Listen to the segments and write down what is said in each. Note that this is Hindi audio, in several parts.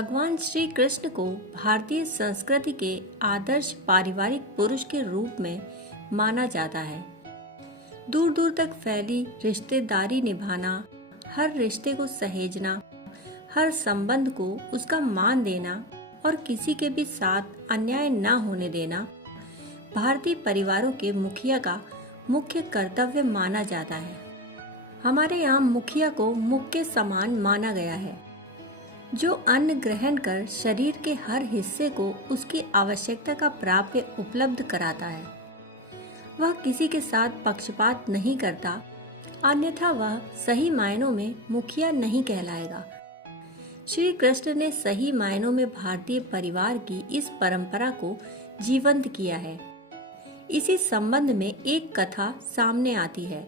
भगवान श्री कृष्ण को भारतीय संस्कृति के आदर्श पारिवारिक पुरुष के रूप में माना जाता है। दूर दूर तक फैली रिश्तेदारी निभाना, हर रिश्ते को सहेजना, हर संबंध को उसका मान देना और किसी के भी साथ अन्याय न होने देना भारतीय परिवारों के मुखिया का मुख्य कर्तव्य माना जाता है। हमारे यहाँ मुखिया को मुख के समान माना गया है, जो अन्न ग्रहण कर शरीर के हर हिस्से को उसकी आवश्यकता का प्राप्य उपलब्ध कराता है। वह किसी के साथ पक्षपात नहीं करता, अन्यथा वह सही मायनों में मुखिया नहीं कहलाएगा। श्री कृष्ण ने सही मायनों में भारतीय परिवार की इस परंपरा को जीवंत किया है। इसी संबंध में एक कथा सामने आती है,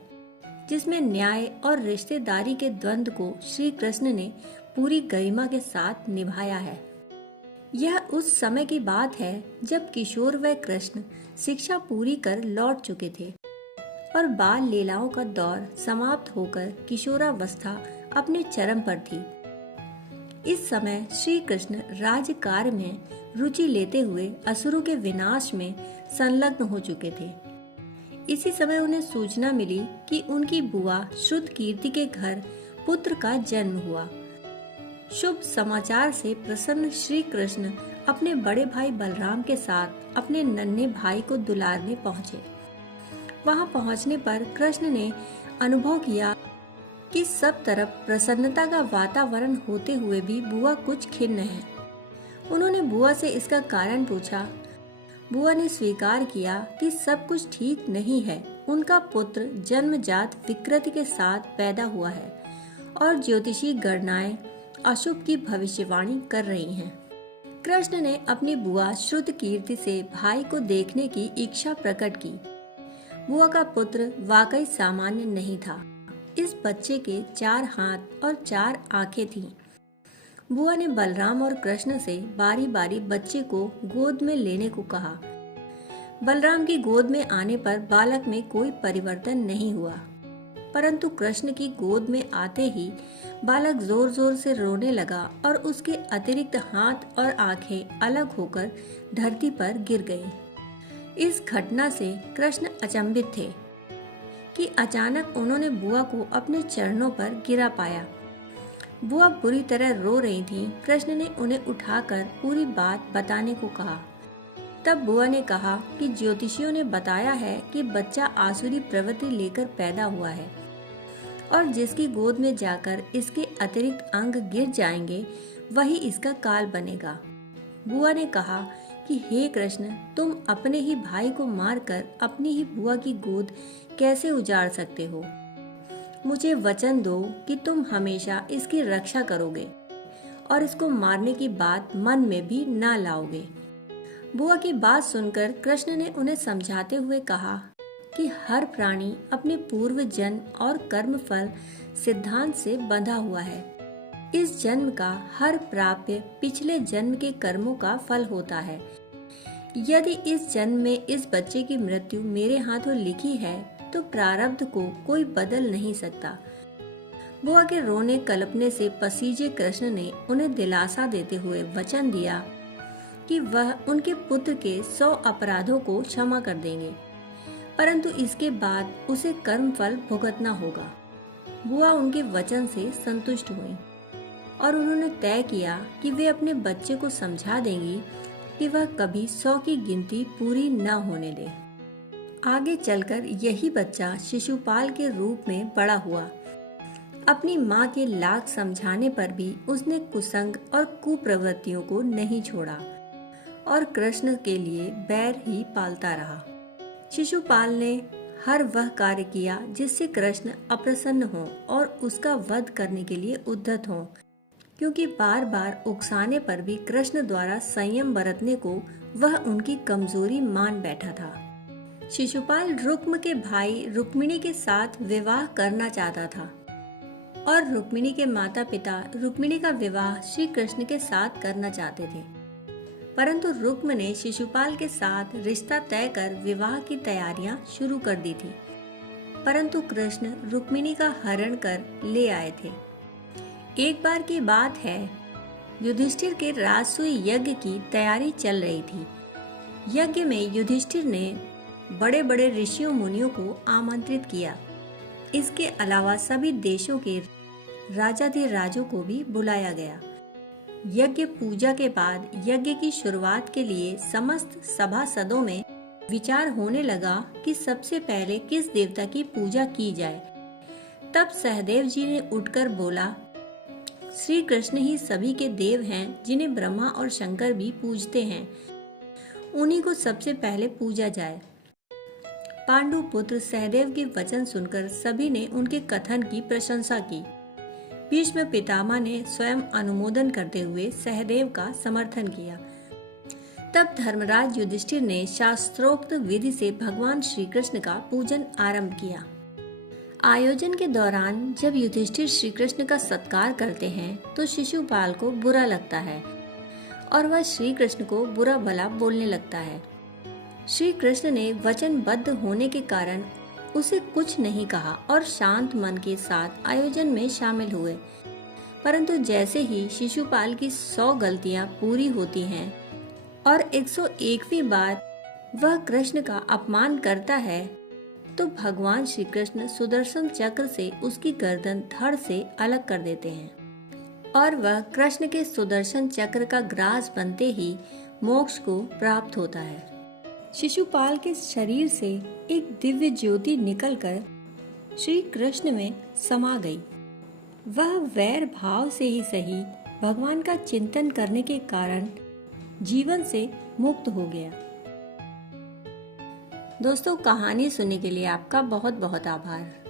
जिसमें न्याय और रिश्तेदारी के द्वंद्व को श्री कृष्ण ने पूरी गरिमा के साथ निभाया है। यह उस समय की बात है जब किशोर व कृष्ण शिक्षा पूरी कर लौट चुके थे और बाल लीलाओं का दौर समाप्त होकर किशोरावस्था अपने चरम पर थी। इस समय श्री कृष्ण राज्य कार्य में रुचि लेते हुए असुरों के विनाश में संलग्न हो चुके थे। इसी समय उन्हें सूचना मिली कि उनकी बुआ श्रुत कीर्ति के घर पुत्र का जन्म हुआ। शुभ समाचार से प्रसन्न श्री कृष्ण अपने बड़े भाई बलराम के साथ अपने नन्हे भाई को दुलारने पहुँचे। वहां पहुंचने पर कृष्ण ने अनुभव किया कि सब तरफ प्रसन्नता का वातावरण होते हुए भी बुआ कुछ खिन्न है। उन्होंने बुआ से इसका कारण पूछा। बुआ ने स्वीकार किया कि सब कुछ ठीक नहीं है। उनका पुत्र जन्मजात विकृति के साथ पैदा हुआ है और ज्योतिषी गणनाएं अशुभ की भविष्यवाणी कर रही हैं। कृष्ण ने अपनी बुआ श्रुत कीर्ति से भाई को देखने की इच्छा प्रकट की। बुआ का पुत्र वाकई सामान्य नहीं था। इस बच्चे के 4 हाथ और 4 आंखें थीं। बुआ ने बलराम और कृष्ण से बारी बारी बच्चे को गोद में लेने को कहा। बलराम की गोद में आने पर बालक में कोई परिवर्तन नहीं हुआ, परंतु कृष्ण की गोद में आते ही बालक जोर जोर से रोने लगा और उसके अतिरिक्त हाथ और आंखें अलग होकर धरती पर गिर गईं। इस घटना से कृष्ण अचंभित थे कि अचानक उन्होंने बुआ को अपने चरणों पर गिरा पाया। बुआ बुरी तरह रो रही थीं। कृष्ण ने उन्हें उठाकर पूरी बात बताने को कहा। तब बुआ ने कहा कि ज्योतिषियों ने बताया है कि बच्चा आसुरी प्रवृत्ति लेकर पैदा हुआ है और जिसकी गोद में जाकर इसके अतिरिक्त अंग गिर जाएंगे, वही इसका काल बनेगा। बुआ ने कहा कि हे कृष्ण, तुम अपने ही भाई को मारकर अपनी ही बुआ की गोद कैसे उजाड़ सकते हो? मुझे वचन दो कि तुम हमेशा इसकी रक्षा करोगे और इसको मारने की बात मन में भी ना लाओगे। बुआ की बात सुनकर कृष्ण ने उन्हें समझाते हुए कहा कि हर प्राणी अपने पूर्व जन्म और कर्म फल सिद्धांत से बंधा हुआ है। इस जन्म का हर प्राप्य पिछले जन्म के कर्मों का फल होता है। यदि इस जन्म में इस बच्चे की मृत्यु मेरे हाथों लिखी है, तो प्रारब्ध को कोई बदल नहीं सकता। बुआ के रोने कलपने से पसीजे कृष्ण ने उन्हें दिलासा देते हुए वचन दिया कि वह उनके पुत्र के 100 अपराधों को क्षमा कर देंगे, परंतु इसके बाद उसे कर्म फल भुगतना होगा। बुआ उनके वचन से संतुष्ट हुई और उन्होंने तय किया कि वे अपने बच्चे को समझा देंगी कि वह कभी 100 की गिनती पूरी न होने दे। आगे चलकर यही बच्चा शिशुपाल के रूप में बड़ा हुआ। अपनी माँ के लाख समझाने पर भी उसने कुसंग और कुप्रवृत्तियों को नहीं छोड़ा और कृष्ण के लिए बैर ही पालता रहा। शिशुपाल ने हर वह कार्य किया जिससे कृष्ण अप्रसन्न हो और उसका वध करने के लिए उद्यत हो, क्योंकि बार बार उकसाने पर भी कृष्ण द्वारा संयम बरतने को वह उनकी कमजोरी मान बैठा था। शिशुपाल रुक्म के भाई रुक्मिणी के साथ विवाह करना चाहता था और रुक्मिणी के माता पिता रुक्मिणी का विवाह श्री कृष्ण के साथ करना चाहते थे, परंतु रुक्म ने शिशुपाल के साथ रिश्ता तय कर विवाह की तैयारियां शुरू कर दी थी, परंतु कृष्ण रुक्मिणी का हरण कर ले आए थे। एक बार की बात है, युधिष्ठिर के राजसूय यज्ञ की तैयारी चल रही थी। यज्ञ में युधिष्ठिर ने बड़े बड़े ऋषियों मुनियों को आमंत्रित किया। इसके अलावा सभी देशों के राजाधिराजों को भी बुलाया गया। यज्ञ पूजा के बाद यज्ञ की शुरुआत के लिए समस्त सभासदों में विचार होने लगा कि सबसे पहले किस देवता की पूजा की जाए। तब सहदेव जी ने उठकर बोला, श्री कृष्ण ही सभी के देव हैं, जिन्हें ब्रह्मा और शंकर भी पूजते हैं। उन्हीं को सबसे पहले पूजा जाए। पांडु पुत्र सहदेव के वचन सुनकर सभी ने उनके कथन की प्रशंसा की। भीष्म पितामह ने स्वयं अनुमोदन करते हुए सहदेव का समर्थन किया। तब धर्मराज युधिष्ठिर ने शास्त्रोक्त विधि से भगवान श्री कृष्ण का पूजन आरंभ किया। आयोजन के दौरान जब युधिष्ठिर श्री कृष्ण का सत्कार करते हैं तो शिशुपाल को बुरा लगता है और वह श्री कृष्ण को बुरा भला बोलने लगता है। श्री कृष्ण ने वचनबद्ध होने के कारण उसे कुछ नहीं कहा और शांत मन के साथ आयोजन में शामिल हुए। परंतु जैसे ही शिशुपाल की 100 गलतियां पूरी होती हैं और 101वीं बार वह कृष्ण का अपमान करता है तो भगवान श्री कृष्ण सुदर्शन चक्र से उसकी गर्दन धड़ से अलग कर देते हैं और वह कृष्ण के सुदर्शन चक्र का ग्रास बनते ही मोक्ष को प्राप्त होता है। शिशुपाल के शरीर से एक दिव्य ज्योति निकलकर श्री कृष्ण में समा गई। वह वैर भाव से ही सही भगवान का चिंतन करने के कारण जीवन से मुक्त हो गया। दोस्तों, कहानी सुनने के लिए आपका बहुत बहुत आभार।